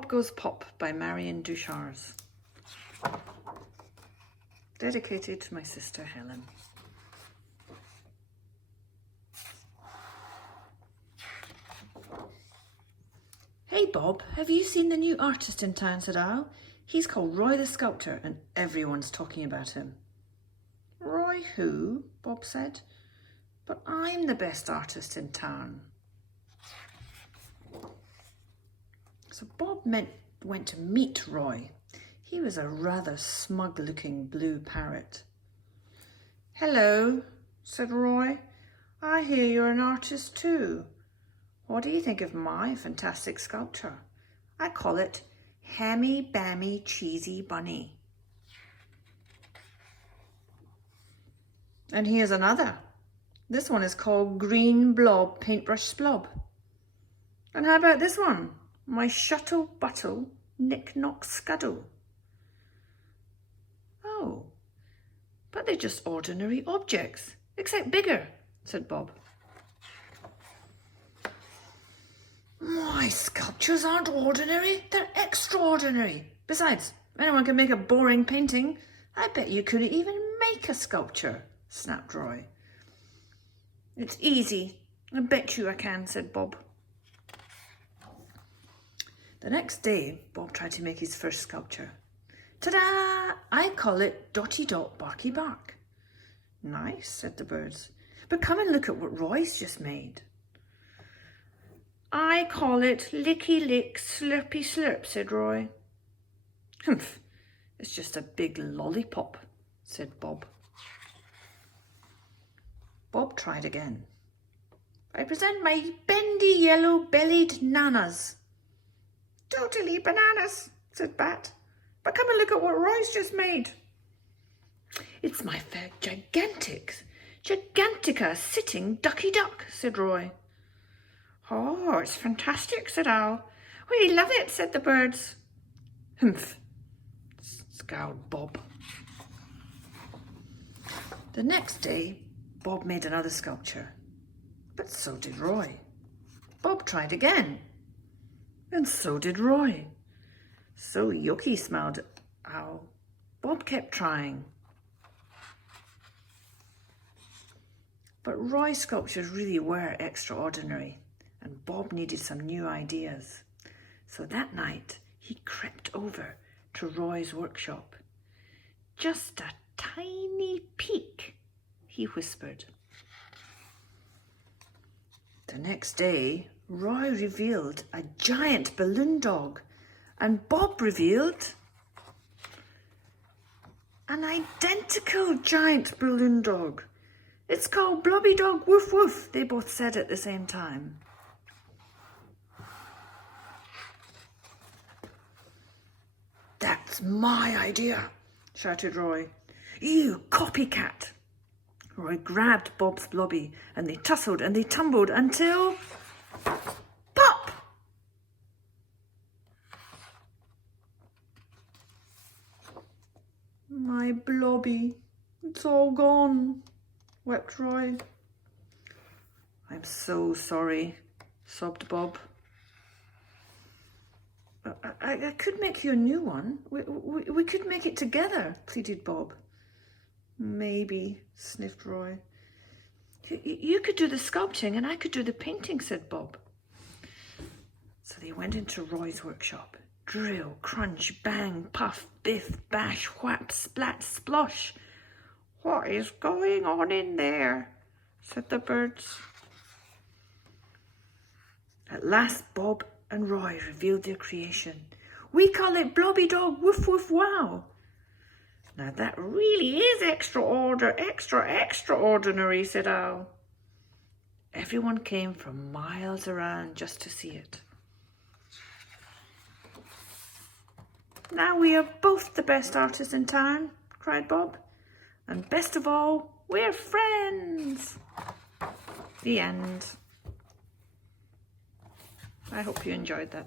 Bob Goes Pop by Marion Deuchars. Dedicated to my sister Helen. Hey Bob, have you seen the new artist in town, said Al. He's called Roy the Sculptor and everyone's talking about him. Roy who? Bob said. But I'm the best artist in town. So Bob went to meet Roy. He was a rather smug-looking blue parrot. Hello, said Roy. I hear you're an artist too. What do you think of my fantastic sculpture? I call it Hammy Bammy Cheesy Bunny. And here's another. This one is called Green Blob Paintbrush Splob. And how about this one? My Shuttle Buttle Knick Knock Scuddle. Oh, but they're just ordinary objects, except bigger, said Bob. My sculptures aren't ordinary, they're extraordinary. Besides, anyone can make a boring painting. I bet you couldn't even make a sculpture, snapped Roy. It's easy. I bet you I can, said Bob. The next day, Bob tried to make his first sculpture. Ta-da! I call it Dotty Dot Barky Bark. Nice, said the birds. But come and look at what Roy's just made. I call it Licky Lick Slurpy Slurp, said Roy. Humph, it's just a big lollipop, said Bob. Bob tried again. I present my bendy yellow-bellied nanas. Totally bananas, said Bat. But come and look at what Roy's just made. It's my fair gigantica sitting ducky duck, said Roy. Oh, it's fantastic, said Owl. We love it, said the birds. Humph, scowled Bob. The next day, Bob made another sculpture, but so did Roy. Bob tried again, and so did Roy. So yucky smelled Owl. Bob kept trying. But Roy's sculptures really were extraordinary, and Bob needed some new ideas. So that night, he crept over to Roy's workshop. Just a tiny peek, he whispered. The next day, Roy revealed a giant balloon dog, and Bob revealed an identical giant balloon dog. It's called Blobby Dog Woof Woof, they both said at the same time. That's my idea, shouted Roy. You copycat. Roy grabbed Bob's blobby and they tussled and they tumbled until... pop! My blobby, it's all gone, wept Roy. I'm so sorry, sobbed Bob. I could make you a new one. We could make it together, pleaded Bob. Maybe, sniffed Roy. You could do the sculpting and I could do the painting, said Bob. So they went into Roy's workshop. Drill, crunch, bang, puff, biff, bash, whap, splat, splosh. What is going on in there? Said the birds. At last, Bob and Roy revealed their creation. We call it Blobby Dog Woof Woof Wow. Now that really is extraordinary, said Owl. Everyone came from miles around just to see it. Now we are both the best artists in town, cried Bob. And best of all, we're friends. The end. I hope you enjoyed that.